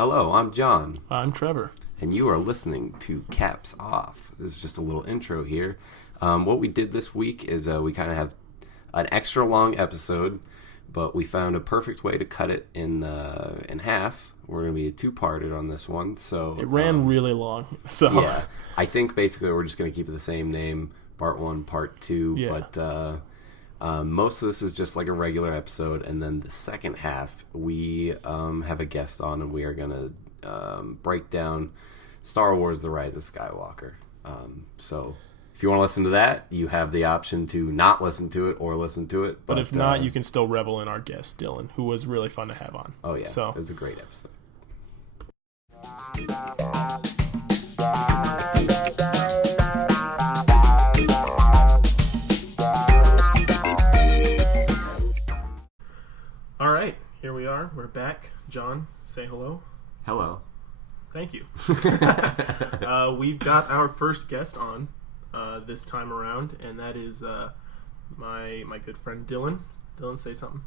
Hello, I'm John. I'm Trevor. And you are listening to Caps Off. This is just a little intro here. What we did this week is we kind of have an extra long episode, but we found a perfect way to cut it in half. We're going to be two-parted on this one. So it ran really long. So yeah, I think basically we're just going to keep it the same name, Part 1, Part 2. Yeah. But most of this is just like a regular episode, and then the second half we have a guest on, and we are going to break down Star Wars: The Rise of Skywalker. So if you want to listen to that, you have the option to not listen to it or listen to it. But if not, you can still revel in our guest, Dillon, who was really fun to have on. Oh, yeah. So it was a great episode. All right, here we are. We're back. John, say hello. Hello. Thank you. We've got our first guest on this time around, and that is my good friend Dillon. Dillon, say something.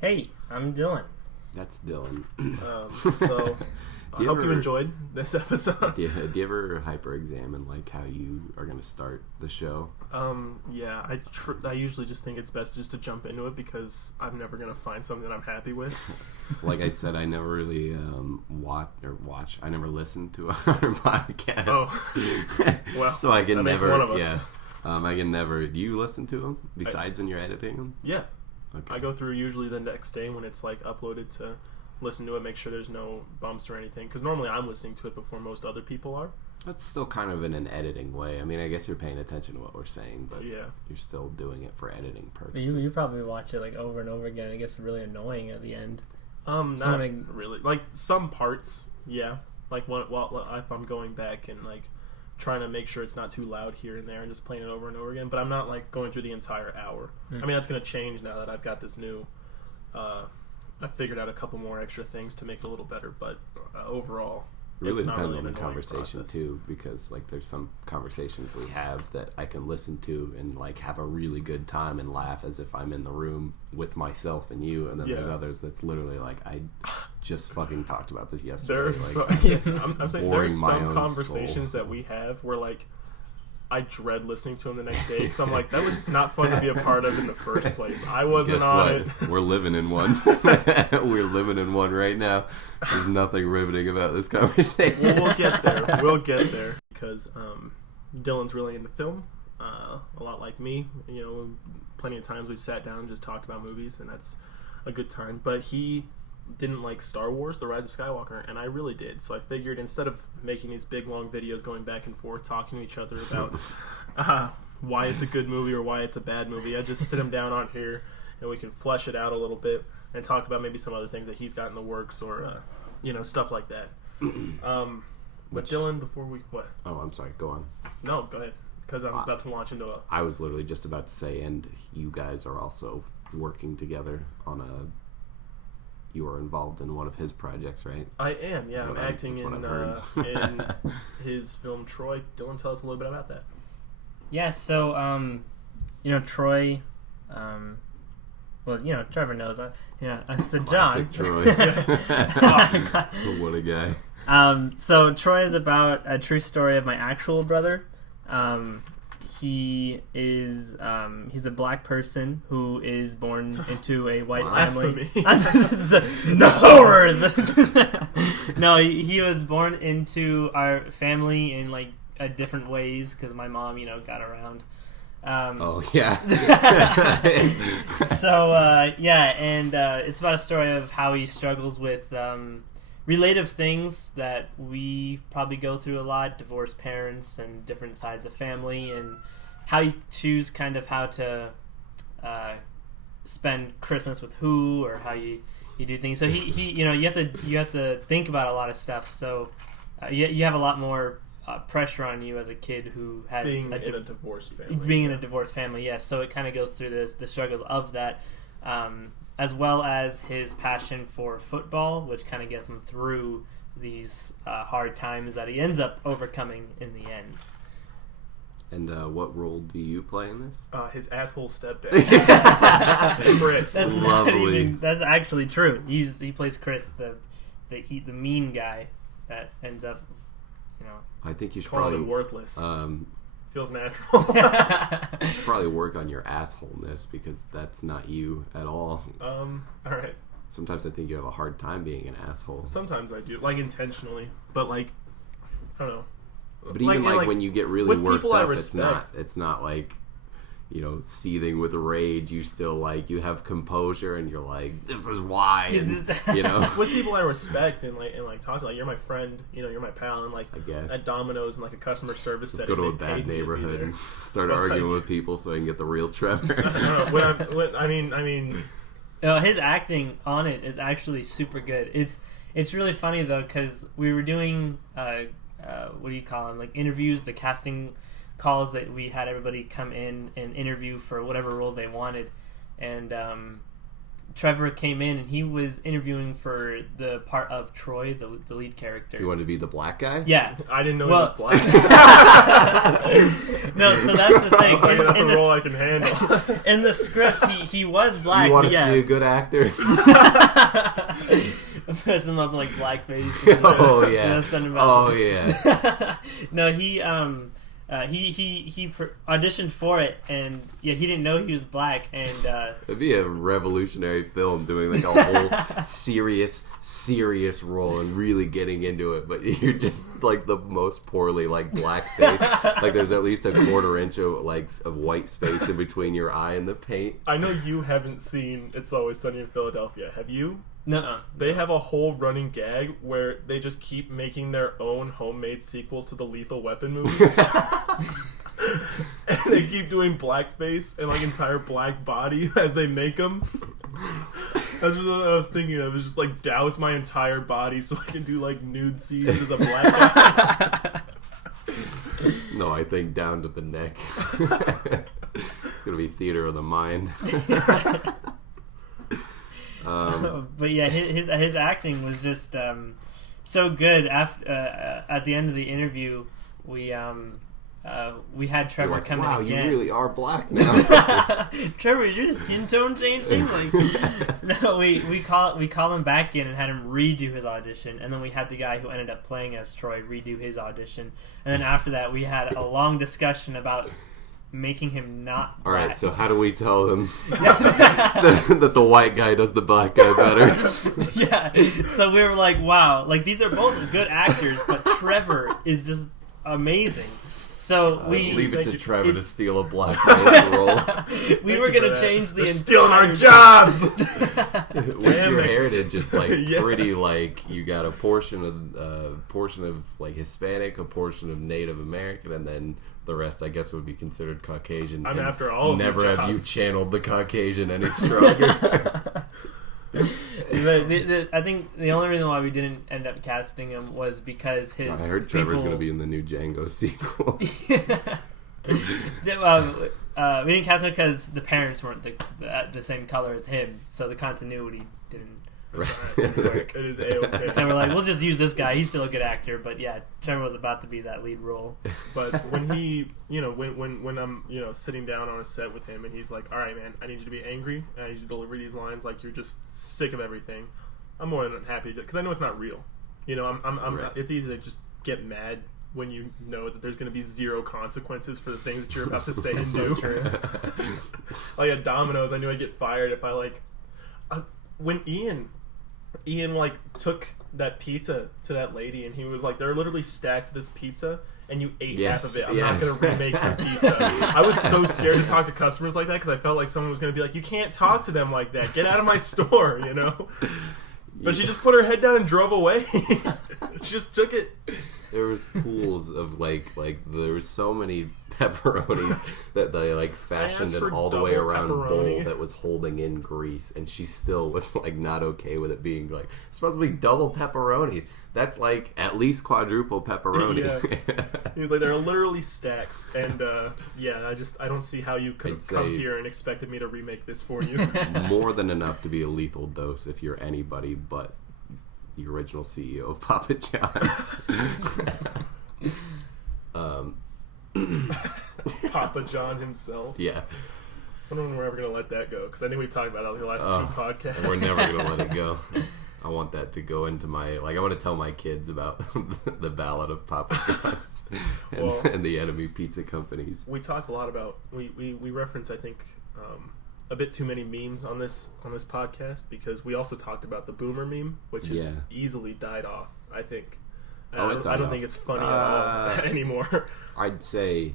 Hey, I'm Dillon. That's Dillon. So I hope you enjoyed this episode. Do you ever hyper-examine like how you are going to start the show? Yeah, I usually just think it's best just to jump into it because I'm never going to find something that I'm happy with. Like I said, I never really watch. I never listen to our podcast. Oh, well, so I can never. One of us. Yeah, I can never. Do you listen to them besides when you're editing them? Yeah. Okay. I go through usually the next day when it's like uploaded to listen to it, make sure there's no bumps or anything. Because normally I'm listening to it before most other people are. That's still kind of in an editing way. I mean, I guess you're paying attention to what we're saying, but yeah, you're still doing it for editing purposes. You probably watch it like over and over again. It gets really annoying at the end. Not really. Like some parts, yeah. Like if I'm going back and like trying to make sure it's not too loud here and there and just playing it over and over again. But I'm not like going through the entire hour. I mean, that's going to change now that I've got this new. I figured out a couple more extra things to make it a little better, but overall, it really it's not depends really on the conversation process. Too, because like there's some conversations we have that I can listen to and like have a really good time and laugh as if I'm in the room with myself and you, and then there's others that's literally like I just fucking talked about this yesterday. I'm saying there's some conversations that we have where like I dread listening to them the next day because I'm like, that was just not fun to be a part of in the first place. I wasn't on it. We're living in one. We're living in one right now. There's nothing riveting about this conversation. Well, we'll get there. Because Dillon's really into film, a lot like me. You know, plenty of times we've sat down and just talked about movies, and that's a good time. But he didn't like Star Wars: The Rise of Skywalker, and I really did. So I figured instead of making these big long videos going back and forth talking to each other about why it's a good movie or why it's a bad movie, I'd just sit him down on here and we can flesh it out a little bit and talk about maybe some other things that he's got in the works or stuff like that. But Dillon, before we what? Oh, I'm sorry. Go on. No, go ahead, because I'm about to launch into I was literally just about to say, and you guys are also working together on You are involved in one of his projects, right? I am, yeah. I'm acting in his film Troy. Dillon, tell us a little bit about that. Yeah, so, Troy, Trevor knows. So John. Classic Troy. What a guy. So Troy is about a true story of my actual brother. He is he's a black person who is born into a white family. No, he was born into our family in like different ways because my mom, got around. It's about a story of how he struggles with relative things that we probably go through a lot, divorced parents and different sides of family, and how you choose kind of how to spend Christmas with who, or how you do things. So you have to think about a lot of stuff. So you have a lot more pressure on you as a kid who has being in a divorced family. Being in a divorced family, yes. So it kind of goes through the struggles of that. As well as his passion for football, which kind of gets him through these hard times that he ends up overcoming in the end. And what role do you play in this? His asshole stepdad. Chris. That's lovely. That's actually true. He plays Chris, the the mean guy that ends up, I think you should Calling probably him worthless. Feels natural. you should probably work on your assholeness, because that's not you at all. All right. Sometimes I think you have a hard time being an asshole. Sometimes I do, like intentionally, but like I don't know. But even like when you get really worked up, it's not like, seething with rage. You still like, you have composure, and you're like, this is why, and, with people I respect and talk to, like, you're my friend, you're my pal, and like I guess at Domino's and like a customer service Let's setting, go to a bad neighborhood and start arguing with people so I can get the real Trevor. I mean, his acting on it is actually super good. It's really funny though, because we were doing what do you call them, like interviews, the casting calls that we had everybody come in and interview for whatever role they wanted, and Trevor came in and he was interviewing for the part of Troy, the lead character. You wanted to be the black guy? Yeah. I didn't know he was black. No, so that's the thing. That's a role I can handle. In the script, he was black. You want to see a good actor? Dress him up like Blackface. Oh yeah. Send him out. Oh yeah. No, he auditioned for it, and he didn't know he was black, and it'd be a revolutionary film, doing like a whole serious role and really getting into it, but you're just like the most poorly like blackface. Like there's at least a quarter inch of white space in between your eye and the paint. I know you haven't seen It's Always Sunny in Philadelphia. Have you? Nuh-uh. They have a whole running gag where they just keep making their own homemade sequels to the Lethal Weapon movies. And they keep doing blackface and like entire black body as they make them. That's what I was thinking of. It was just like douse my entire body so I can do like nude scenes as a black guy. No, I think down to the neck. It's gonna be theater of the mind. But yeah, his acting was just so good. At the end of the interview, we had Trevor come in again. Wow, you really are black now. Trevor, is your skin tone changing? Like, no, we call him back in and had him redo his audition, and then we had the guy who ended up playing as Troy redo his audition, and then after that we had a long discussion about making him not black. Alright, so how do we tell them that the white guy does the black guy better? Yeah, so we were like, wow, like these are both good actors, but Trevor is just amazing. So we leave it to Trevor to steal a black guy's role. We were gonna change the entire stealing our jobs. With your heritage, it's like pretty like you got a portion of like Hispanic, a portion of Native American, and then the rest, I guess, would be considered Caucasian. I'm after all of never your have you jobs. channeled the Caucasian any stronger. But I think the only reason why we didn't end up casting him was because his. I heard Trevor's going to be in the new Django sequel. We didn't cast him because the parents weren't the same color as him, so the continuity didn't work. It is A-okay. So we're like, we'll just use this guy. He's still a good actor, but yeah, Trevor was about to be that lead role. But when he, when I'm, sitting down on a set with him and he's like, all right, man, I need you to be angry and I need you to deliver these lines like you're just sick of everything. I'm more than happy because I know it's not real. Right. It's easy to just get mad when you know that there's going to be zero consequences for the things that you're about to say and do. Like at Domino's, I knew I'd get fired if I when Ian took that pizza to that lady and he was like, there are literally stacks of this pizza and you ate half of it. I'm not going to remake your pizza. I was so scared to talk to customers like that because I felt like someone was going to be like, you can't talk to them like that. Get out of my store, But she just put her head down and drove away. She just took it. There was pools of like there was so many pepperonis that they fashioned an all the way around bowl that was holding in grease, and she still was not okay with it being it's supposed to be double pepperoni. That's at least quadruple pepperoni. Yeah. He was like, there are literally stacks, and I don't see how you could have come here and expected me to remake this for you. More than enough to be a lethal dose if you're anybody but the original CEO of Papa John's. Papa John himself. Yeah. I don't know when we're ever going to let that go, because I think we talked about it on the last two podcasts. We're never going to let it go. I want that to go into my, like, I want to tell my kids about the Ballad of Papa John's and the enemy pizza companies. We talk a lot about, we reference, I think, a bit too many memes on this podcast, because we also talked about the boomer meme, which has easily died off, I think. I don't think it's funny at all anymore. I'd say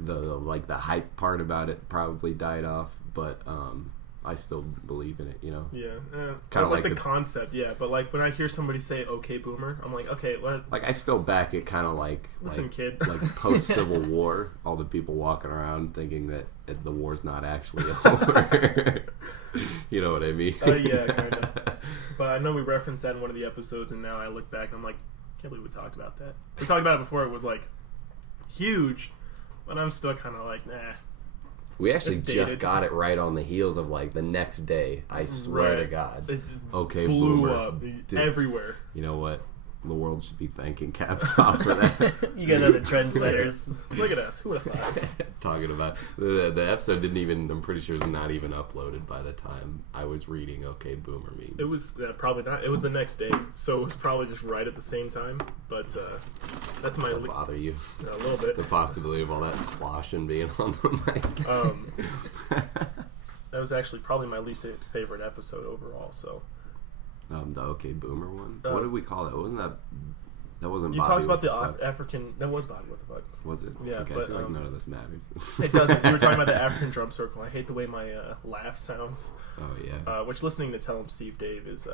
the hype part about it probably died off, but I still believe in it, you know? Yeah. Kind of like the concept, yeah. But like when I hear somebody say, okay, boomer, I'm like, okay, what? Like, I still back it kind of like... Listen, kid. Like post-Civil War, all the people walking around thinking that the war's not actually over. You know what I mean? Yeah, kind of. But I know we referenced that in one of the episodes, and now I look back and I'm like, I can't believe we talked about that. We talked about it before it was like huge, but I'm still kind of like, nah. We actually just got it right on the heels of like the next day. I swear to God. It okay, blew boomer. up everywhere. You know what? The world should be thanking Caps Off for that. You guys are the trendsetters. Look at us. Who would have thought? Talking about the episode didn't even. I'm pretty sure it's not even uploaded by the time I was reading. Okay, boomer memes. It was probably not. It was the next day, so it was probably just right at the same time. But that's my bother you a little bit. The possibility of all that sloshing being on the mic. That was actually probably my least favorite episode overall. So. The Okay Boomer one. What did we call it? Wasn't that? That wasn't. You Bobby talked about what the African. That was Bobby. What the fuck? Was it? Yeah. Okay, but, I feel like none of this matters. It doesn't. You were talking about the African drum circle. I hate the way my laugh sounds. Oh yeah. Which listening to Tell 'Em Steve Dave is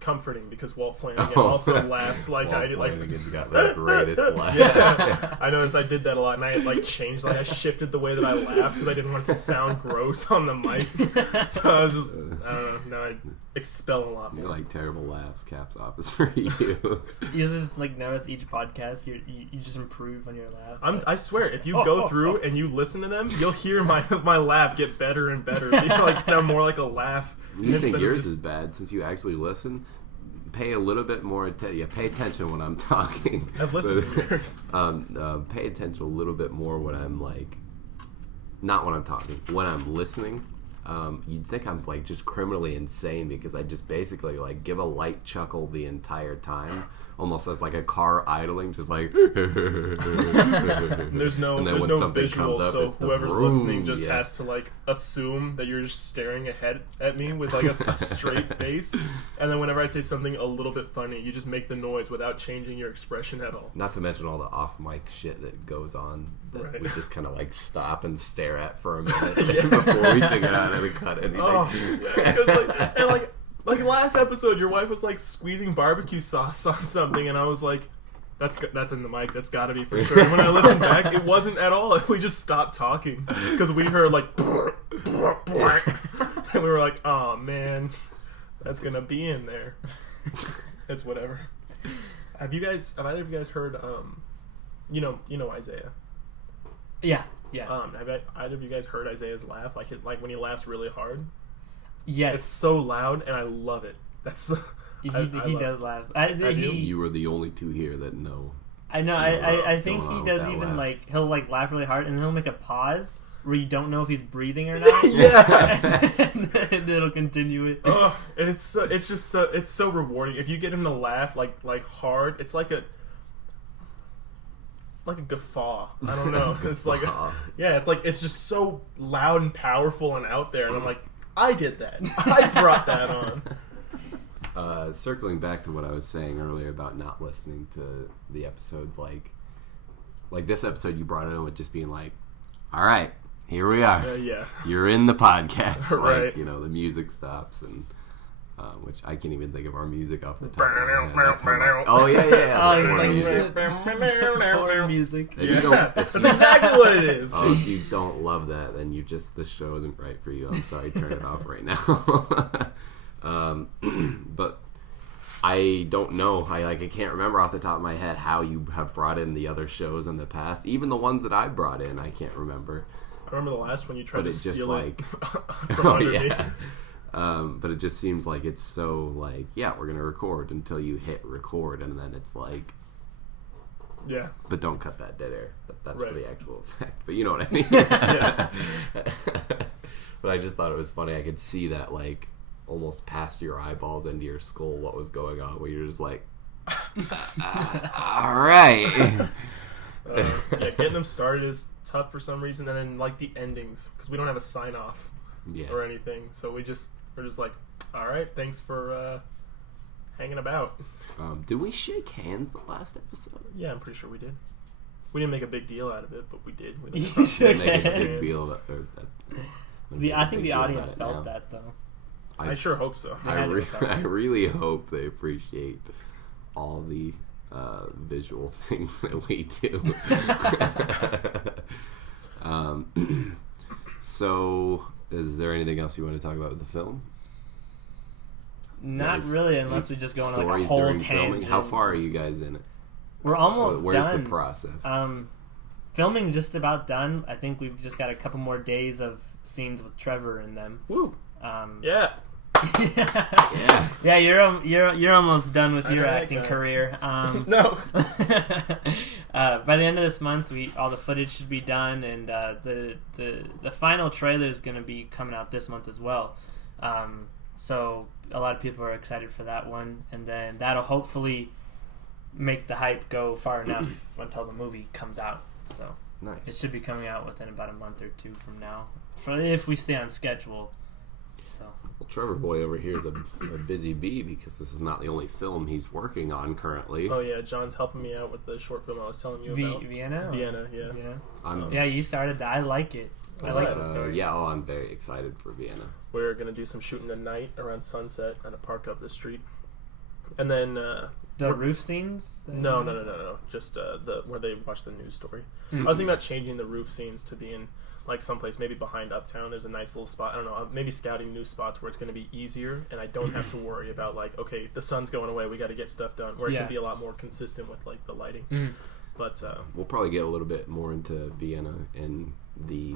comforting, because Walt Flanagan also laughs like I did. Flanagan's got the greatest laugh. Yeah, I noticed I did that a lot, and I like changed, like I shifted the way that I laughed because I didn't want it to sound gross on the mic. So I was just, I don't know. Now I expel a lot more. You're like terrible laughs. Caps Off is for you. You just like notice each podcast you just improve on your laugh. I swear, if you go through and you listen to them, you'll hear my laugh get better and better. You like sound more like a laugh. You think yours is bad since you actually listen? Pay a little bit more attention. Yeah, pay attention when I'm talking. I've listened to yours. Pay attention a little bit more when I'm like, not when I'm talking, when I'm listening. You'd think I'm like just criminally insane because I just basically like give a light chuckle the entire time, almost as like a car idling, just like. There's no visual, up, so whoever's listening just has to like assume that you're just staring ahead at me with like a straight face, and then whenever I say something a little bit funny, you just make the noise without changing your expression at all. Not to mention all the off-mic shit that goes on that we just kind of like stop and stare at for a minute before we figure out how to cut anything. Oh, yeah, because like last episode, your wife was like squeezing barbecue sauce on something, and I was like, "That's in the mic. That's got to be for sure." And when I listened back, it wasn't at all. We just stopped talking because we heard like, and we were like, "Oh man, that's gonna be in there." It's whatever. Have either of you guys heard? You know Isaiah. Yeah. Have either of you guys heard Isaiah's laugh? Like when he laughs really hard. Yes. It's so loud, and I love it. That's he does laugh. You were the only two here that know. I know. I think he does even laugh. Like he'll like laugh really hard, and then he'll make a pause where you don't know if he's breathing or not. Yeah. And then it'll continue it. And it's so rewarding if you get him to laugh like hard. It's like a guffaw. I don't know. It's like it's just so loud and powerful and out there, and I'm like, I did that. I brought that on. Circling back to what I was saying earlier about not listening to the episodes, like this episode, you brought it in with just being like, all right, here we are. Yeah. You're in the podcast. Right. Like, the music stops, and which I can't even think of our music off the top of my head. Oh, yeah. Oh, it's like music. That's exactly what it is. Oh, if you don't love that, then this show isn't right for you. I'm sorry, turn it off right now. But I don't know. I can't remember off the top of my head how you have brought in the other shows in the past. Even the ones that I brought in, I can't remember. I remember the last one you tried to steal it from oh under yeah. me. But it just seems like it's so like, yeah, we're gonna record until you hit record, and then it's like, yeah. But don't cut that dead air. That's right. for the actual effect. But you know what I mean. Yeah. But I just thought it was funny. I could see that like almost past your eyeballs into your skull what was going on, where you're just like, all right. Getting them started is tough for some reason, and then like the endings, because we don't have a sign off or anything, so we're just like, all right, thanks for hanging about. Did we shake hands the last episode? Yeah, I'm pretty sure we did. We didn't make a big deal out of it, but we did. We You shook Make a big hands. deal. I think the audience felt that though. I sure hope so. I really hope they appreciate all the visual things that we do. So, is there anything else you want to talk about with the film? Not really, unless we just go on like a Stories whole during tangent. filming? How far are you guys in it? We're almost Where's done. the process? Filming just about done. I think we've just got a couple more days of scenes with Trevor in them. Woo! Yeah. Yeah. Yeah, you're almost done with your like acting that. career. No. By the end of this month, all the footage should be done, and the final trailer is going to be coming out this month as well. So a lot of people are excited for that one, and then that'll hopefully make the hype go far enough until the movie comes out. So Nice. it should be coming out within about a month or two from now, if we stay on schedule. So. Well, Trevor Boy over here is a busy bee because this is not the only film he's working on currently. Oh yeah, John's helping me out with the short film I was telling you about. Vienna? Vienna, yeah. Yeah, you started that. I like it. I like the story. Yeah, I'm very excited for Vienna. We're gonna do some shooting tonight around sunset at a park up the street, and then The roof scenes? No. Just where they watch the news story. Mm-hmm. I was thinking about changing the roof scenes to be in like someplace maybe behind Uptown. There's a nice little spot. I don't know. Maybe scouting new spots where it's going to be easier, and I don't have to worry about like, okay, the sun's going away. We got to get stuff done. Where it can be a lot more consistent with like the lighting. Mm. But we'll probably get a little bit more into Vienna and the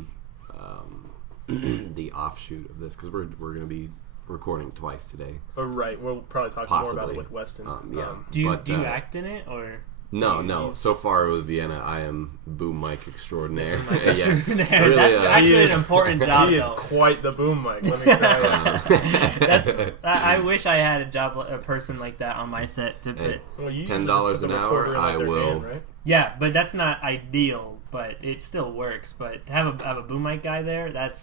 the offshoot of this because we're going to be recording twice today. right, we'll probably talk more about it with Weston. Do you act in it or? No. So far with Vienna, I am boom mic extraordinaire. That's Really, actually an important job. He is though. quite the boom mic. Let me tell you. I wish I had a person like that on my set to. Well, you $10 an hour, I will. Hand, right? Yeah, but that's not ideal. But it still works. But to have a boom mic guy there, that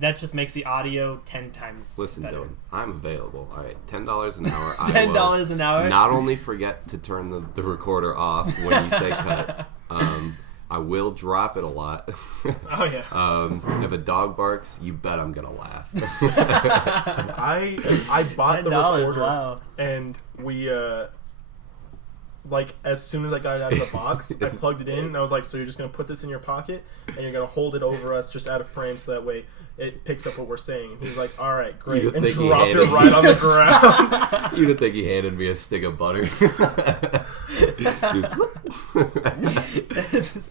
just makes the audio 10 times. Listen, better. Dylan, I'm available. All right, $10 an hour. $10 an hour. Not only forget to turn the recorder off when you say cut. I will drop it a lot. Oh yeah. If a dog barks, you bet I'm gonna laugh. I bought the $10. recorder, Wow. and we like as soon as I got it out of the box, I plugged it in, and I was like, "So you're just gonna put this in your pocket, and you're gonna hold it over us just out of frame, so that way it picks up what we're saying." And he's like, "All right, great," You'd and think he dropped it handed- right on the ground. You'd think he handed me a stick of butter.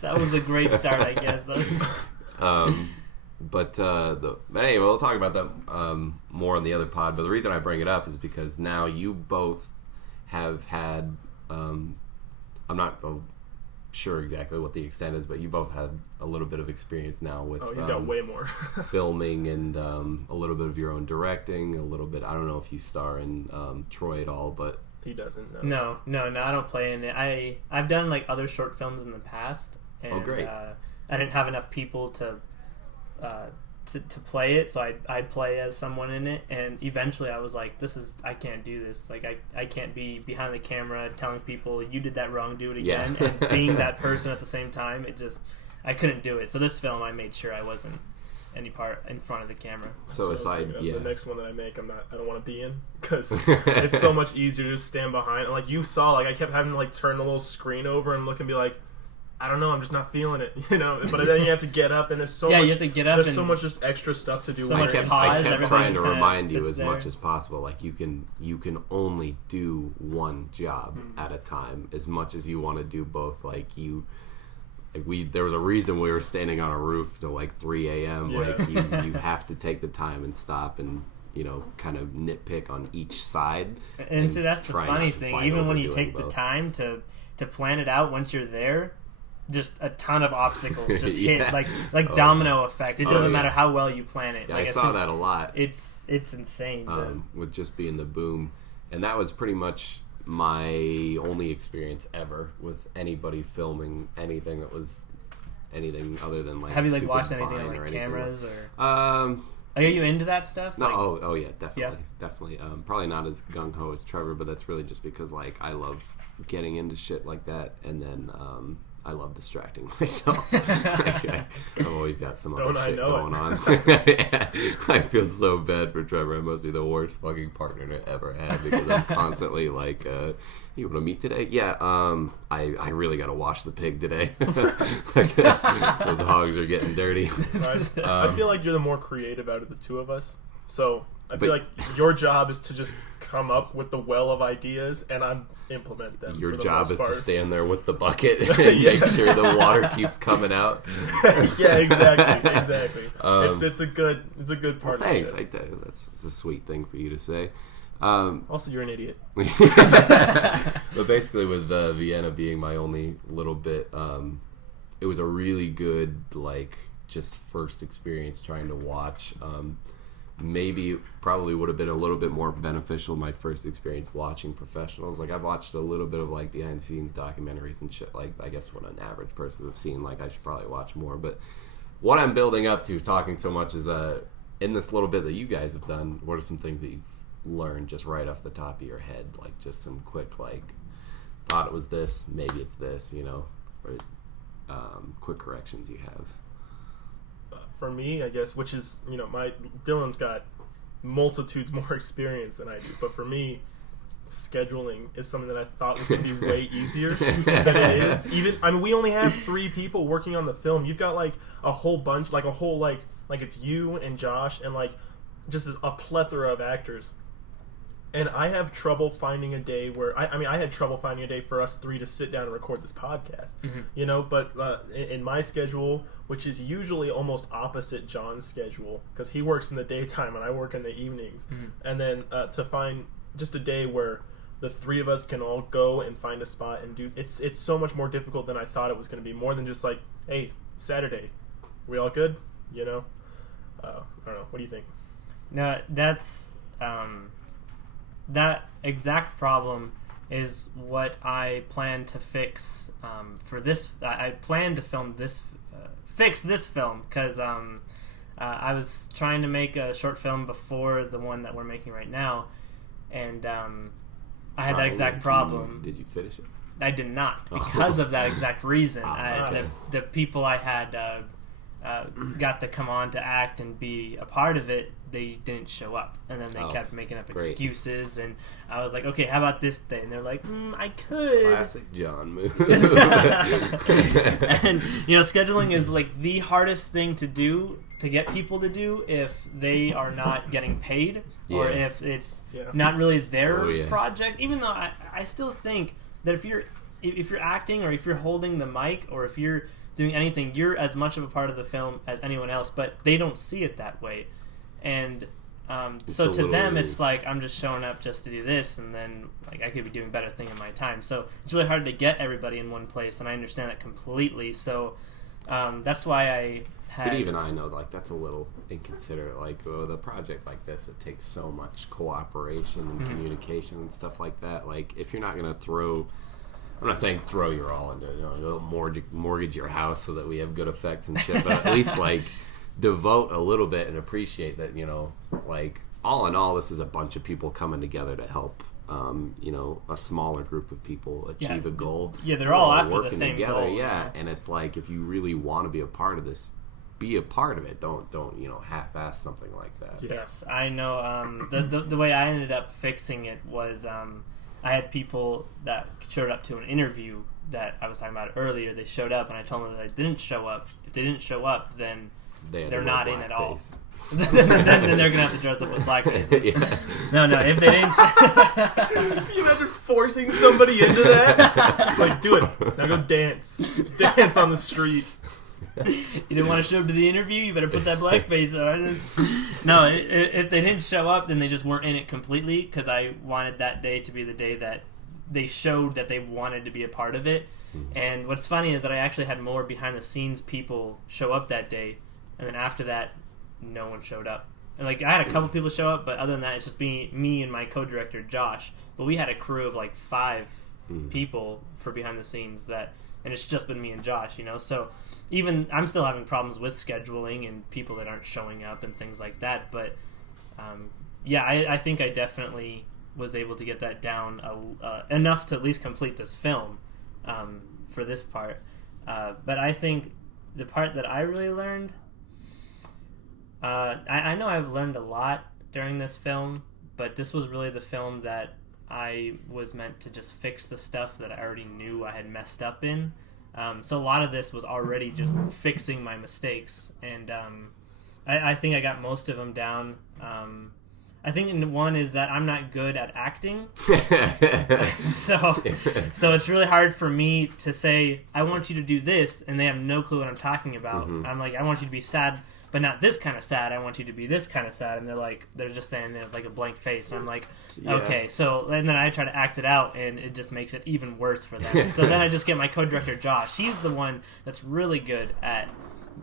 That was a great start, I guess. But anyway, we'll talk about that more on the other pod. But the reason I bring it up is because now you both have had. I'm not sure exactly what the extent is, but you both have a little bit of experience now with. Oh, you've got way more. filming and a little bit of your own directing. A little bit. I don't know if you star in Troy at all, but He doesn't. No, I don't play in it. I've done like other short films in the past, and great. I didn't have enough people to play it, so I'd play as someone in it, and eventually I was like, I can't do this. Like I can't be behind the camera telling people you did that wrong, do it again, Yeah. and being that person at the same time. I couldn't do it. So this film, I made sure I wasn't any part in front of the camera. so aside, The next one that I make, I don't want to be in because it's so much easier to just stand behind. And like you saw, like I kept having to like turn the little screen over and look and be like, I don't know, I'm just not feeling it, you know. But then you have to get up, and there's so much. You have to get up. There's so and much just extra stuff to do. so while much you're in. pause, I kept everybody trying just to kinda remind you sits as there. much as possible. Like you can only do one job at a time. As much as you want to do both, there was a reason we were standing on a roof till like 3 a.m. Yeah. Like you have to take the time and stop and kind of nitpick on each side. And see, that's the try funny not to thing. fight Even when you overdoing take the both. time to plan it out, once you're there, just a ton of obstacles just Yeah. hit like domino effect. It doesn't matter how well you plan it. Yeah, like I saw that a lot. It's insane. With just being the boom, and that was pretty much my only experience ever with anybody filming anything that was anything other than like. Have you like stupid watched anything Vine on like or cameras or? Like, are you into that stuff? no, Like, oh yeah, definitely. Probably not as gung ho as Trevor, but that's really just because like I love getting into shit like that, and then I love distracting myself. I've always got some other shit going on. I feel so bad for Trevor. I must be the worst fucking partner to ever have because I'm constantly like, you want to meet today? Yeah, I really got to wash the pig today. Those hogs are getting dirty. I feel like you're the more creative out of the two of us. So I feel like your job is to just come up with the well of ideas, and I implement them. Your for the job most is part. to stand there with the bucket and make sure the water keeps coming out. Yeah, exactly. It's a good partnership. Thanks. That's a sweet thing for you to say. Also, you're an idiot. But basically, with Vienna being my only little bit, it was a really good like just first experience trying to watch. Maybe probably would have been a little bit more beneficial my first experience watching professionals. Like I've watched a little bit of like behind the scenes documentaries and shit. Like I guess what an average person have seen. Like I should probably watch more. But what I'm building up to talking so much is in this little bit that you guys have done. What are some things that you've learned just right off the top of your head? Like just some quick like thought it was this, maybe it's this, you know, or quick corrections you have. For me, I guess, which is, you know, Dillon's got multitudes more experience than I do, but for me, scheduling is something that I thought was going to be way easier than it is. We only have 3 people working on the film. You've got like a whole bunch, like a whole like it's you and Josh and like just a plethora of actors. And I have trouble finding a day where I had trouble finding a day for us 3 to sit down and record this podcast, you know. But in my schedule, which is usually almost opposite John's schedule, because he works in the daytime and I work in the evenings, and then to find just a day where the 3 of us can all go and find a spot and do it's so much more difficult than I thought it was going to be. More than just like, hey, Saturday, we all good? You know, I don't know. What do you think? No, that's. That exact problem is what I plan to fix for this. I plan to fix this film because I was trying to make a short film before the one that we're making right now, and I had that exact problem. Did you finish it? I did not because of that exact reason. The people I had got to come on to act and be a part of it, they didn't show up, and then they kept making up excuses, and I was like, okay, how about this day? And they're like, I could. Classic John move. And you know, scheduling is like the hardest thing to do, to get people to do, if they are not getting paid, or if it's not really their project. Even though I still think that if you're acting, or if you're holding the mic, or if you're doing anything, you're as much of a part of the film as anyone else, but they don't see it that way. And so to them, it's like, I'm just showing up just to do this, and then like I could be doing better thing in my time. So it's really hard to get everybody in one place, and I understand that completely. So that's why I had... But even I know, like, that's a little inconsiderate. Like, with a project like this, it takes so much cooperation and communication and stuff like that. Like, if you're not going to throw... I'm not saying throw your all into, you know, mortgage your house so that we have good effects and shit, but at least, like, devote a little bit and appreciate that, you know, like, all in all, this is a bunch of people coming together to help, you know, a smaller group of people achieve a goal. Yeah, they're all after the working same together. goal. Yeah, and it's like, if you really want to be a part of this, be a part of it. Don't you know, half-ass something like that. Yes, I know. The way I ended up fixing it was I had people that showed up to an interview that I was talking about earlier. They showed up, and I told them that they didn't show up. If they didn't show up, then they're not in at all. then they're gonna have to dress up with blackface. No, if they didn't. Can you imagine forcing somebody into that? Like, do it now. Go dance on the street. You didn't want to show up to the interview? You better put that blackface on. No, if they didn't show up, then they just weren't in it completely, because I wanted that day to be the day that they showed that they wanted to be a part of it. And what's funny is that I actually had more behind the scenes people show up that day, and then after that, no one showed up. And like I had a couple people show up, but other than that, it's just me and my co-director Josh. But we had a crew of like 5 people for behind the scenes and it's just been me and Josh, you know. So even I'm still having problems with scheduling and people that aren't showing up and things like that. But I think I definitely was able to get that down enough to at least complete this film. For this part, but I think the part that I really learned, I know I've learned a lot during this film, but this was really the film that I was meant to just fix the stuff that I already knew I had messed up in. So a lot of this was already just fixing my mistakes, and I think I got most of them down. I think one is that I'm not good at acting. so it's really hard for me to say, I want you to do this, and they have no clue what I'm talking about. I'm like, I want you to be sad, but not this kind of sad. I want you to be this kind of sad. And they're just saying they have like a blank face. And I'm like, okay. So, and then I try to act it out, and it just makes it even worse for them. So then I just get my co-director, Josh. He's the one that's really good at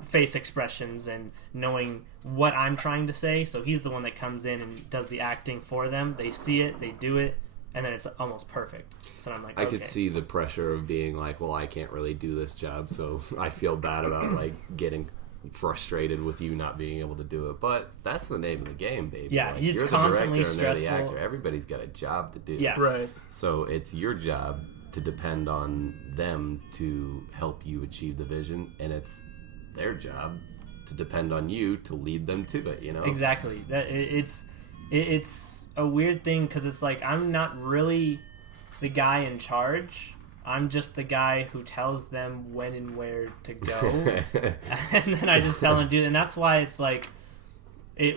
face expressions and knowing what I'm trying to say, so he's the one that comes in and does the acting for them. They see it, they do it, and then it's almost perfect. So I'm like, I could see the pressure of being like, well, I can't really do this job, so I feel bad about like getting frustrated with you not being able to do it. But that's the name of the game, baby. Yeah, like, he's you're constantly the director stressful. And they're the actor. Everybody's got a job to do. Yeah, right. So it's your job to depend on them to help you achieve the vision, and it's their job to depend on you to lead them to it, you know? Exactly. It's a weird thing because it's like I'm not really the guy in charge. I'm just the guy who tells them when and where to go. And then I just tell them to do it. And that's why it's like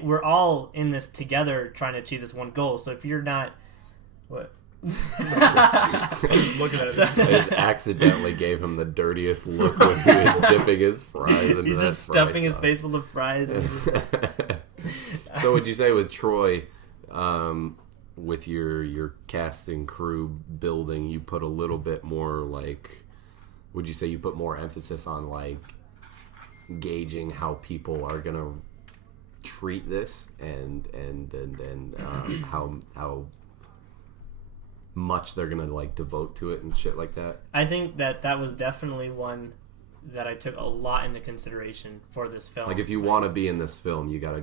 we're all in this together trying to achieve this one goal. So if you're not... What? Looking at it. I just accidentally gave him the dirtiest look when he was dipping his fries into He's that just fry stuffing his sauce. face full of fries. And just So would you say with Troy, with your casting crew building, you put a little bit more like, would you say you put more emphasis on like gauging how people are gonna treat this and how much they're gonna like devote to it and shit like that? I think that was definitely one that I took a lot into consideration for this film. Like if you want to be in this film, you gotta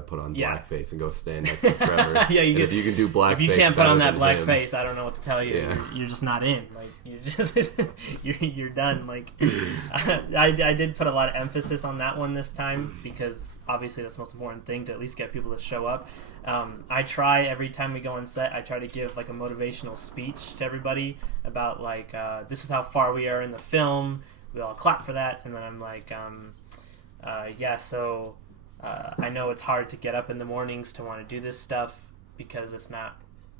put on Yeah. blackface and go stand next to Trevor. Yeah, if you can do blackface, if you can't put on that better black than him, face, I don't know what to tell you. Yeah. You're just not in. Like you're just you're done. Like I did put a lot of emphasis on that one this time because obviously that's the most important thing, to at least get people to show up. I try every time we go on set, I try to give like a motivational speech to everybody about like this is how far we are in the film. We all clap for that, and then I'm like, I know it's hard to get up in the mornings to want to do this stuff because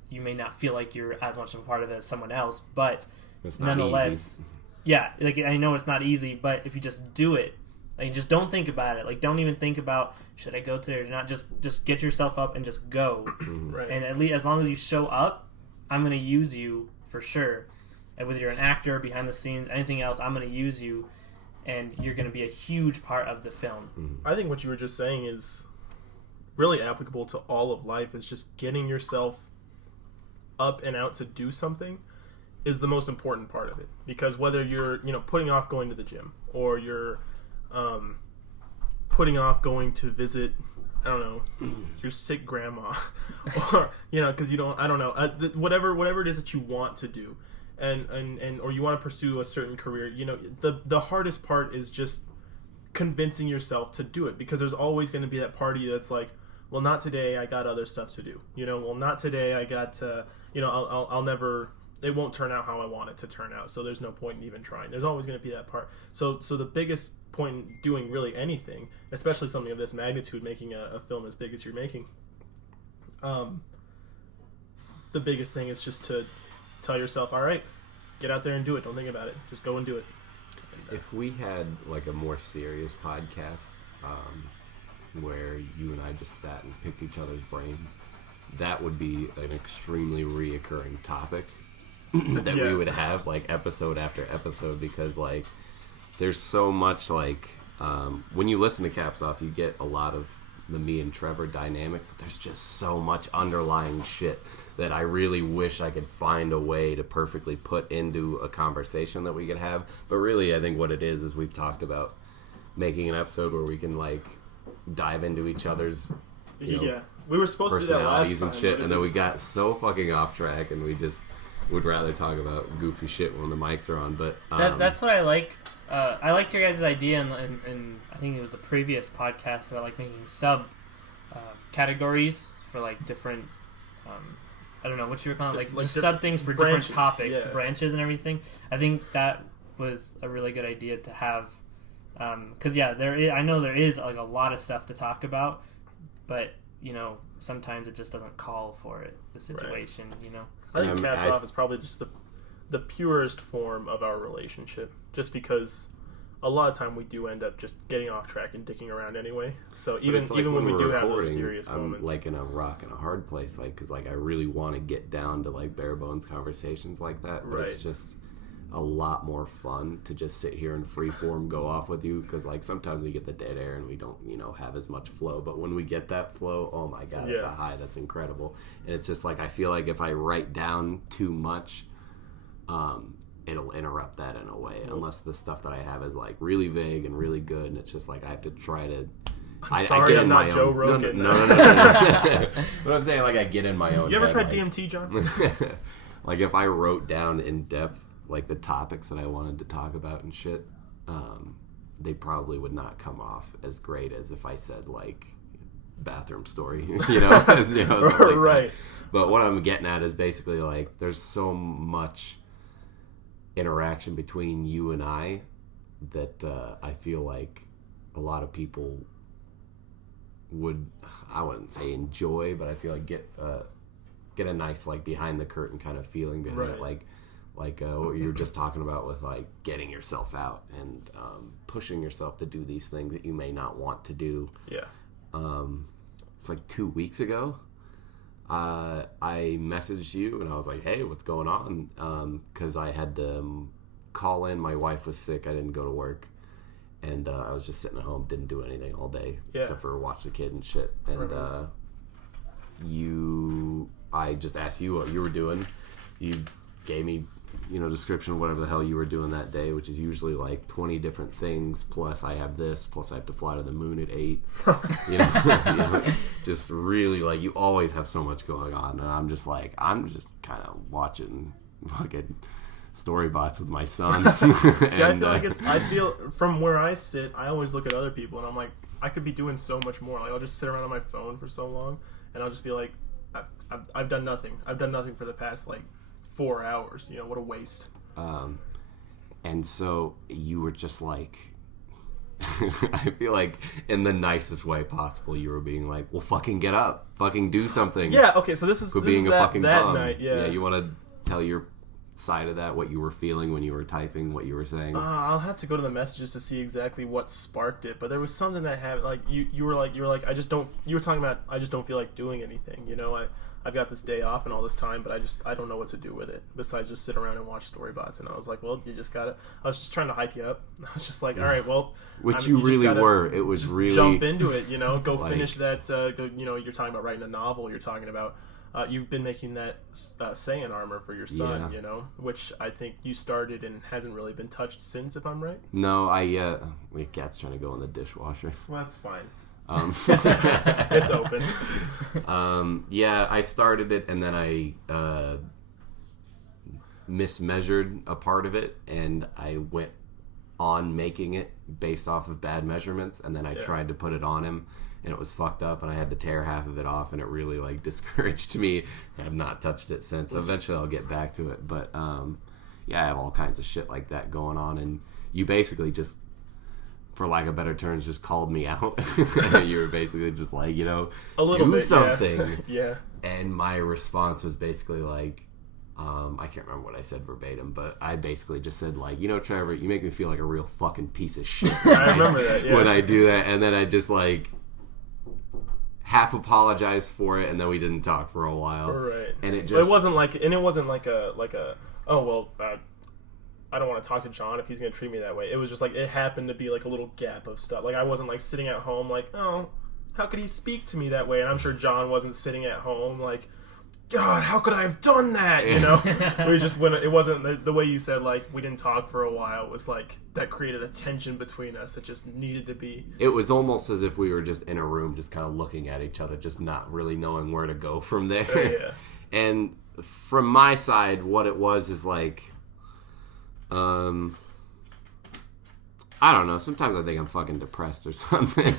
you may not feel like you're as much of a part of it as someone else, but it's not nonetheless, easy. Yeah, like I know it's not easy, but if you just do it, like just don't think about it, like don't even think about should I go today or not, just get yourself up and just go. Right. And at least as long as you show up, I'm going to use you for sure. And whether you're an actor, behind the scenes, anything else, I'm going to use you, and you're going to be a huge part of the film. I think what you were just saying is really applicable to all of life. It's just getting yourself up and out to do something is the most important part of it. Because whether you're, putting off going to the gym, or you're putting off going to visit, I don't know, your sick grandma, or, because whatever it is that you want to do. And or you want to pursue a certain career, the hardest part is just convincing yourself to do it, because there's always going to be that party that's like, well, not today, I got other stuff to do, well, not today, I got I'll never, it won't turn out how I want it to turn out, so there's no point in even trying. There's always going to be that part. So the biggest point in doing really anything, especially something of this magnitude, making a film as big as you're making, the biggest thing is just to tell yourself, all right, get out there and do it. Don't think about it. Just go and do it. If we had like a more serious podcast where you and I just sat and picked each other's brains, that would be an extremely reoccurring topic. that we would have like episode after episode, because like there's so much like when you listen to Caps Off, you get a lot of the me and Trevor dynamic, but there's just so much underlying shit that I really wish I could find a way to perfectly put into a conversation that we could have. But really, I think what it is we've talked about making an episode where we can like dive into each other's we were supposed to do that last time, and shit, and then we got so fucking off track, and we just would rather talk about goofy shit when the mics are on. But that's what I like. I liked your guys' idea, and I think it was a previous podcast about like making sub categories for like different. I don't know what you were calling, like just sub things for branches, different topics, branches, and everything. I think that was a really good idea to have, because I know there is like a lot of stuff to talk about, but sometimes it just doesn't call for it. The situation, I think Cats Off is probably just the purest form of our relationship, just because a lot of time we do end up just getting off track and dicking around anyway. So even when we do have those serious moments, I'm like in a rock and a hard place, like because like I really want to get down to like bare bones conversations like that, but it's just a lot more fun to just sit here and freeform go off with you, because like sometimes we get the dead air and we don't have as much flow, but when we get that flow, oh my god, it's a high that's incredible. And it's just like I feel like if I write down too much, it'll interrupt that in a way, unless the stuff that I have is like really vague and really good, and it's just like I have to try to I'm not Joe Rogan. No. But I'm saying, like, I get in my own You ever head, tried like, DMT, John? Like, if I wrote down in depth, like, the topics that I wanted to talk about and shit, they probably would not come off as great as if I said, like, bathroom story, like right. that. But what I'm getting at is basically, like, there's so much interaction between you and I that I feel like a lot of people would, I wouldn't say enjoy, but I feel like get a nice like behind the curtain kind of feeling behind it, like what you were just talking about with like getting yourself out and pushing yourself to do these things that you may not want to do. It's like 2 weeks ago I messaged you and I was like, hey, what's going on? Because I had to call in. My wife was sick. I didn't go to work. And I was just sitting at home, didn't do anything all day except for watch the kid and shit. And I just asked you what you were doing. You gave me, description of whatever the hell you were doing that day, which is usually like 20 different things. Plus I have this, plus I have to fly to the moon at 8. Just really like you always have so much going on. And I'm just kind of watching fucking storybots with my son. See, and, I feel from where I sit, I always look at other people and I'm like, I could be doing so much more. Like I'll just sit around on my phone for so long and I'll just be like, I've done nothing. I've done nothing for the past like 4 hours. What a waste. And so you were just like, I feel like in the nicest way possible, you were being like, well, fucking get up, fucking do something. Yeah. Okay. So this is being a fucking bum. Night. Yeah. You want to tell your side of that, what you were feeling when you were typing, what you were saying? I'll have to go to the messages to see exactly what sparked it, but there was something that happened. Like you were like you were talking about I just don't feel like doing anything. I've got this day off and all this time, but I don't know what to do with it besides just sit around and watch storybots. And I was like, well, you just gotta. I was just trying to hype you up. I was just like, all right, well, you really were. It was just really jump into it. Go like, finish that. You're talking about writing a novel. You're talking about. You've been making that Saiyan armor for your son, which I think you started and hasn't really been touched since, if I'm right. No, my cat's trying to go in the dishwasher. Well, that's fine. It's open. I started it and then I mismeasured a part of it and I went on making it based off of bad measurements, and then I tried to put it on him and it was fucked up and I had to tear half of it off and it really like discouraged me. I have not touched it since. Eventually I'll get back to it, but I have all kinds of shit like that going on, and you basically just, for lack of better terms, just called me out. You were basically just like, do something. Yeah. And my response was basically like, I can't remember what I said verbatim, but I basically just said like, Trevor, you make me feel like a real fucking piece of shit. I remember that, when I do that, and then I just like half apologized for it, and then we didn't talk for a while. Right. And it wasn't like a oh, well, I don't want to talk to John if he's going to treat me that way. It was just like, it happened to be like a little gap of stuff. Like, I wasn't like sitting at home like, oh, how could he speak to me that way? And I'm sure John wasn't sitting at home like, God, how could I have done that? You know, we just went. It wasn't the way you said. Like, we didn't talk for a while. It was like that created a tension between us that just needed to be. It was almost as if we were just in a room, just kind of looking at each other, just not really knowing where to go from there. Yeah. And from my side, what it was is like, I don't know. Sometimes I think I'm fucking depressed or something.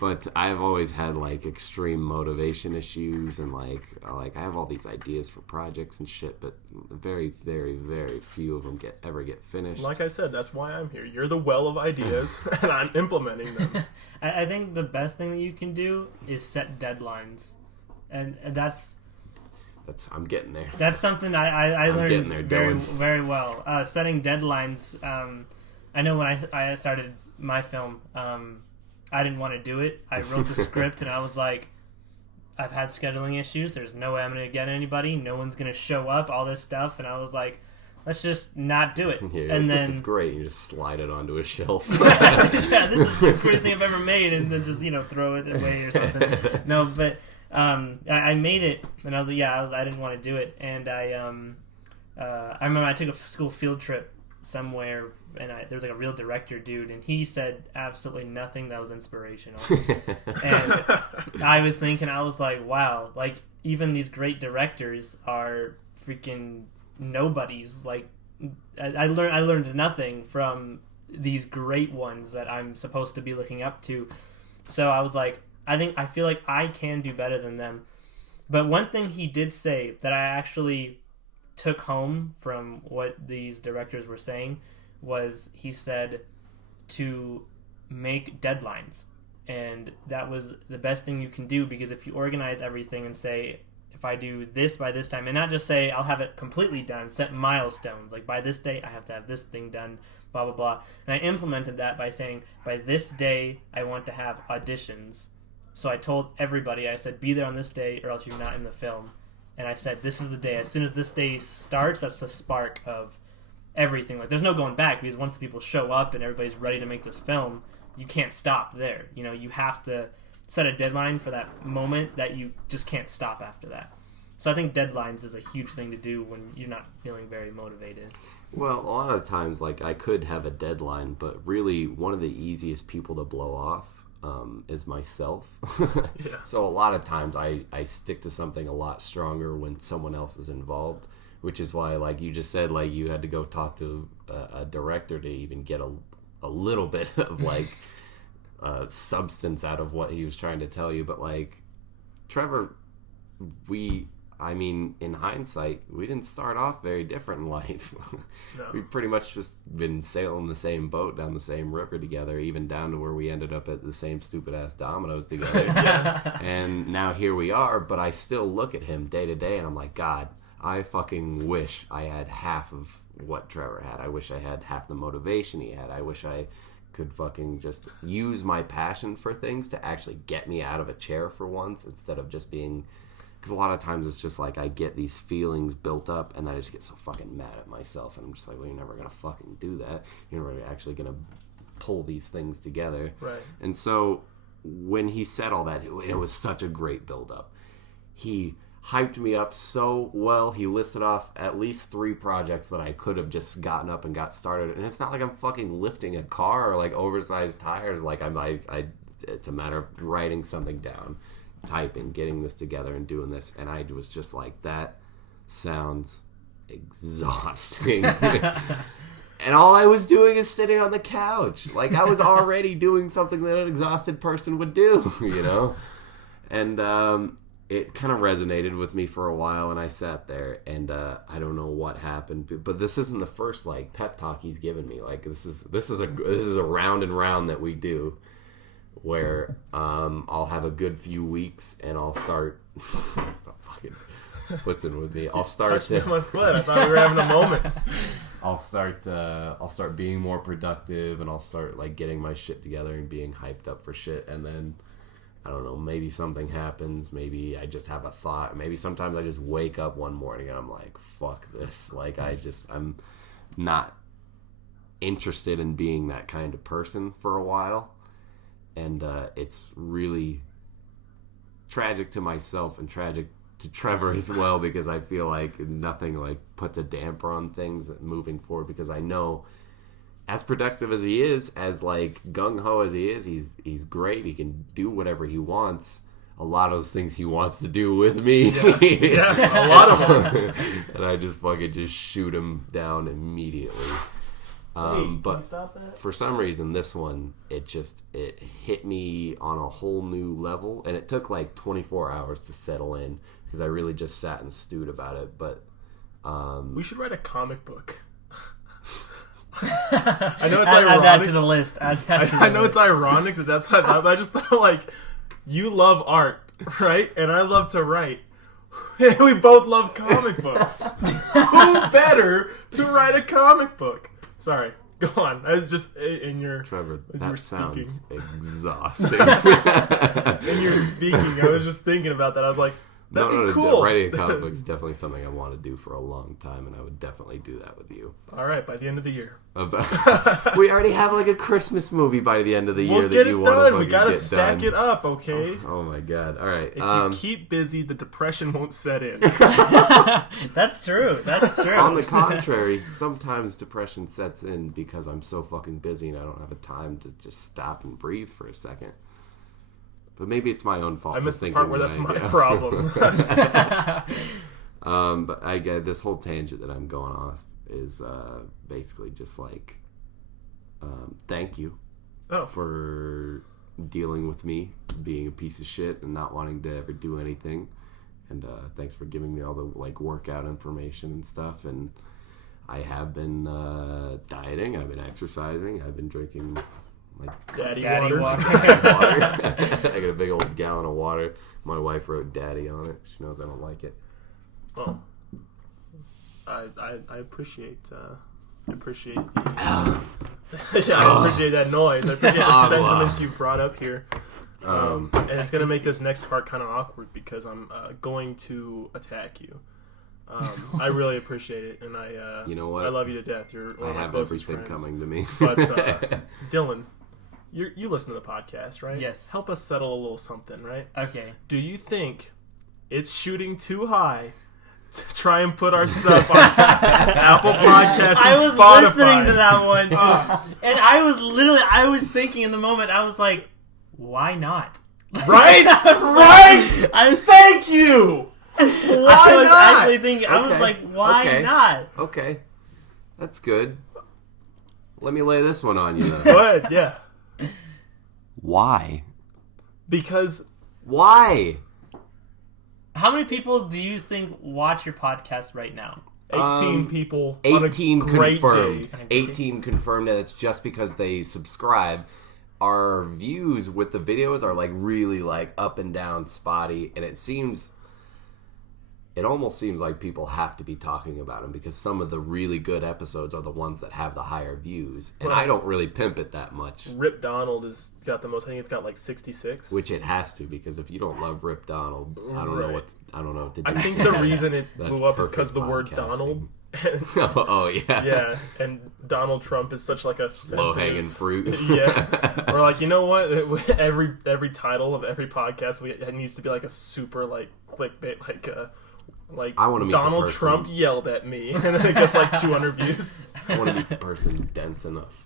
But I've always had like extreme motivation issues, and like I have all these ideas for projects and shit, but very, very, very few of them ever get finished. Like I said, that's why I'm here. You're the well of ideas, and I'm implementing them. I think the best thing that you can do is set deadlines, and that's I'm getting there. That's something I learned there, very, Dylan. very well. Setting deadlines. I know when I started my film. I didn't want to do it. I wrote the script and I was like, I've had scheduling issues. There's no way I'm going to get anybody. No one's going to show up, all this stuff. And I was like, let's just not do it. Yeah, and this then, is great. You just slide it onto a shelf. yeah, this is the greatest thing I've ever made. And then just, throw it away or something. No, but I made it and I was like, I didn't want to do it. And I remember I took a school field trip somewhere, and there's like a real director dude, and he said absolutely nothing that was inspirational. And I was thinking, I was like, wow, like even these great directors are freaking nobodies. Like I learned nothing from these great ones that I'm supposed to be looking up to. So I was like, I feel like I can do better than them. But one thing he did say that I actually took home from what these directors were saying was, he said to make deadlines, and that was the best thing you can do, because if you organize everything and say, if I do this by this time, and not just say I'll have it completely done, set milestones, like by this day I have to have this thing done, blah blah blah. And I implemented that by saying, by this day I want to have auditions. So I told everybody, I said, be there on this day or else you're not in the film. And I said, this is the day. As soon as this day starts, that's the spark of everything. Like, there's no going back, because once the people show up and everybody's ready to make this film, you can't stop there. You have to set a deadline for that moment that you just can't stop after that. So I think deadlines is a huge thing to do when you're not feeling very motivated. Well, a lot of times, like, I could have a deadline, but really one of the easiest people to blow off is myself. Yeah. So a lot of times I stick to something a lot stronger when someone else is involved, which is why, like you just said, like you had to go talk to a director to even get a little bit of like substance out of what he was trying to tell you. But like Trevor, in hindsight, we didn't start off very different in life. No. We've pretty much just been sailing the same boat down the same river together, even down to where we ended up at the same stupid-ass Domino's together. Yeah. And now here we are, but I still look at him day to day, and I'm like, God, I fucking wish I had half of what Trevor had. I wish I had half the motivation he had. I wish I could fucking just use my passion for things to actually get me out of a chair for once, instead of just being... Because a lot of times it's just like I get these feelings built up and then I just get so fucking mad at myself. And I'm just like, well, you're never going to fucking do that. You're never actually going to pull these things together. Right. And so when he said all that, it was such a great build-up. He hyped me up so well. He listed off at least 3 projects that I could have just gotten up and got started. And it's not like I'm fucking lifting a car or like oversized tires. Like it's a matter of writing something down, typing, getting this together and doing this, and I was just like, that sounds exhausting. And all I was doing is sitting on the couch. Like, I was already doing something that an exhausted person would do, and it kind of resonated with me for a while, and I sat there, and I don't know what happened, but this isn't the first like pep talk he's given me. Like, this is a round and round that we do, where I'll have a good few weeks and I'll start stop fucking putzing with me. I'll start touched me on my foot. I thought we were having a moment. I'll start being more productive, and I'll start like getting my shit together and being hyped up for shit, and then I don't know, maybe something happens, maybe I just have a thought, maybe sometimes I just wake up one morning and I'm like, fuck this. Like, I'm not interested in being that kind of person for a while. And it's really tragic to myself and tragic to Trevor as well, because I feel like nothing like puts a damper on things moving forward, because I know as productive as he is, as like gung-ho as he is, he's great. He can do whatever he wants. A lot of those things he wants to do with me. Yeah, a lot of them. And I just fucking just shoot him down immediately. But for some reason, this one, it hit me on a whole new level. And it took like 24 hours to settle in, because I really just sat and stewed about it. But we should write a comic book. I know it's ironic. Add that to the list. I know it's ironic that that's what I thought, but I just thought, like, you love art, right? And I love to write. And we both love comic books. Who better to write a comic book? Sorry, go on. I was just in your... Trevor, as that you were sounds speaking. exhausting. In your speaking, I was just thinking about that. I was like, that'd be cool. Writing a comic book is definitely something I want to do for a long time, and I would definitely do that with you. All right, by the end of the year. We already have like a Christmas movie by the end of the year We'll that get you it want to done. We gotta stack it up, okay? Oh my god! All right. If you keep busy, the depression won't set in. That's true. That's true. On the contrary, sometimes depression sets in because I'm so fucking busy and I don't have a time to just stop and breathe for a second. But maybe it's my own fault. I missed the part where that's my problem. But I get this whole tangent that I'm going off is basically just like, thank you for dealing with me being a piece of shit and not wanting to ever do anything. And thanks for giving me all the like workout information and stuff. And I have been dieting. I've been exercising. I've been drinking like Daddy water. I got a big old gallon of water. My wife wrote "Daddy" on it. She knows I don't like it. Well, I appreciate the I appreciate that noise. I appreciate the sentiments you brought up here. And it's going to make this next part kind of awkward because I'm going to attack you. I really appreciate it, and you know what? I love you to death. You're one of my have closest everything friends. coming to me. But Dillon, you listen to the podcast, right? Yes. Help us settle a little something, right? Okay. Do you think it's shooting too high to try and put our stuff on Apple Podcasts and I was Spotify? listening to that one, and I was thinking in the moment, I was like, why not? Right? Right? Thank you! Why I was not? actually thinking, I was like, why not? Okay. That's good. Let me lay this one on you then. Go ahead, yeah. Why? Because... Why? How many people do you think watch your podcast right now? 18 people 18 on a great confirmed. day. 18 confirmed, and it's just because they subscribe. Our views with the videos are like really like up and down spotty, and it almost seems like people have to be talking about them because some of the really good episodes are the ones that have the higher views, and Right. I don't really pimp it that much. Rip Donald has got the most. I think it's got like 66. Which it has to, because if you don't love Rip Donald, I don't know what to do. I think the reason it That's blew up is because perfect the word podcasting. Donald. Oh yeah. Yeah, and Donald Trump is such like a Low hanging fruit. Yeah, we're like, you know what? Every title of every podcast it needs to be like a super like clickbait, like I want to meet the Donald person. Trump yelled at me, and then it gets like 200 views. I want to meet the person dense enough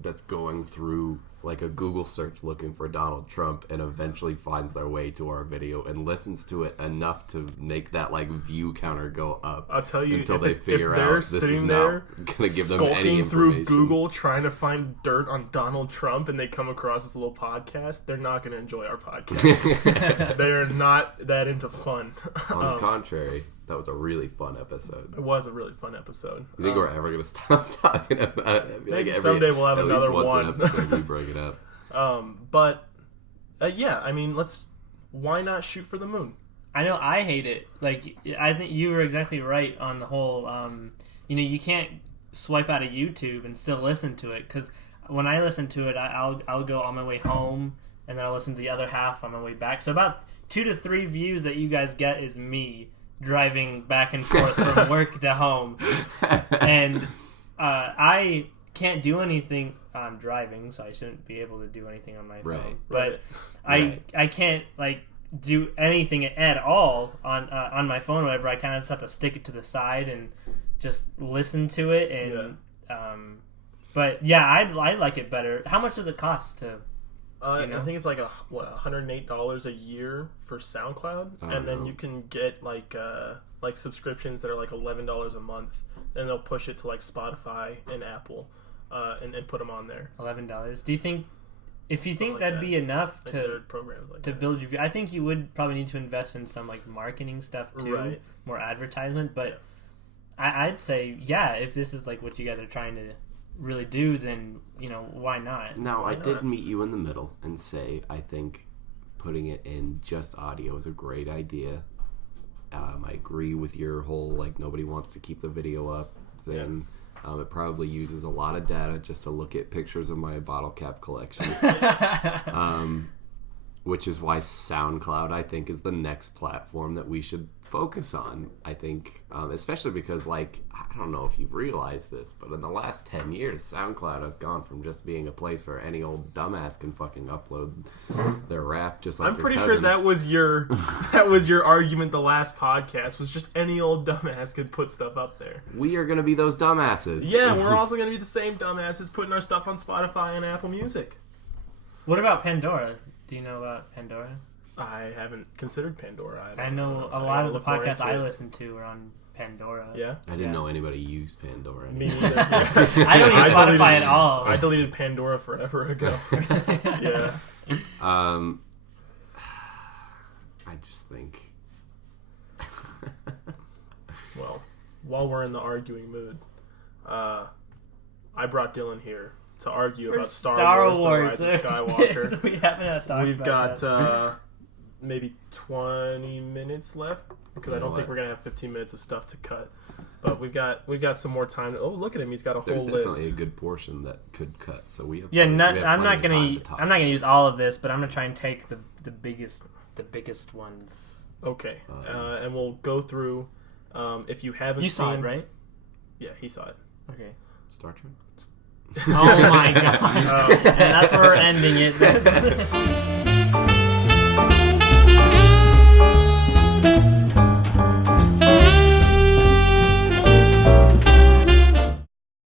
that's going through like a Google search looking for Donald Trump and eventually finds their way to our video and listens to it enough to make that like view counter go up. I'll tell you, until if they figure out this is sitting not there going to give them any skulking through information. Google trying to find dirt on Donald Trump, and they come across this little podcast, they're not going to enjoy our podcast. They are not that into fun. On the contrary, that was a really fun episode. It was a really fun episode. You think we're ever going to stop talking about it? I feel Maybe someday we'll have at another least once one. an episode we bring it up. But yeah, I mean, why not shoot for the moon? I know I hate it. Like, I think you were exactly right on the whole, you can't swipe out of YouTube and still listen to it, because when I listen to it, I'll go on my way home and then I'll listen to the other half on my way back. So about 2 to 3 views that you guys get is me driving back and forth from work to home. And I can't do anything. I'm driving, so I shouldn't be able to do anything on my phone. But I can't like do anything at all on my phone or whatever. I kind of just have to stick it to the side and just listen to it. And but yeah, I like it better. How much does it cost to? I think it's like $108 a year for SoundCloud, and then you can get like subscriptions that are like $11 a month. Then they'll push it to like Spotify and Apple, and put them on there. $11. Do you think, if you think that'd be enough to build your view? I think you would probably need to invest in some like marketing stuff too, more advertisement. But I'd say if this is like what you guys are trying to really do, then why not? Now I did meet you in the middle and say I think putting it in just audio is a great idea. I agree with your whole like nobody wants to keep the video up thing. It probably uses a lot of data just to look at pictures of my bottle cap collection. Which is why SoundCloud I think is the next platform that we should focus on. I think especially because like I don't know if you've realized this, but in the last 10 years SoundCloud has gone from just being a place where any old dumbass can fucking upload their rap just like I'm pretty sure that was your argument the last podcast, was just any old dumbass could put stuff up there. We are going to be those dumbasses. Yeah, we're also going to be the same dumbasses putting our stuff on Spotify and Apple Music. What about Pandora? Do you know about Pandora? I haven't considered Pandora. I know a lot of the podcasts I listen to are on Pandora. Yeah? I didn't know anybody used Pandora. Me neither. I don't use Spotify at all. I deleted Pandora forever ago. Yeah. I just think... Well, while we're in the arguing mood, I brought Dillon here to argue about Star Wars, The Rise of Skywalker. We haven't had time. We've got maybe 20 minutes left, because I don't think we're gonna have 15 minutes of stuff to cut. But we've got some more time. Oh, look at him! He's got a whole list. There's definitely a good portion that could cut. So we have. I'm not gonna use all of this, but I'm gonna try and take the biggest ones. Okay, and we'll go through. If you haven't, you saw it, right? Yeah, he saw it. Okay. Star Trek. Oh my god! And that's where we're ending it.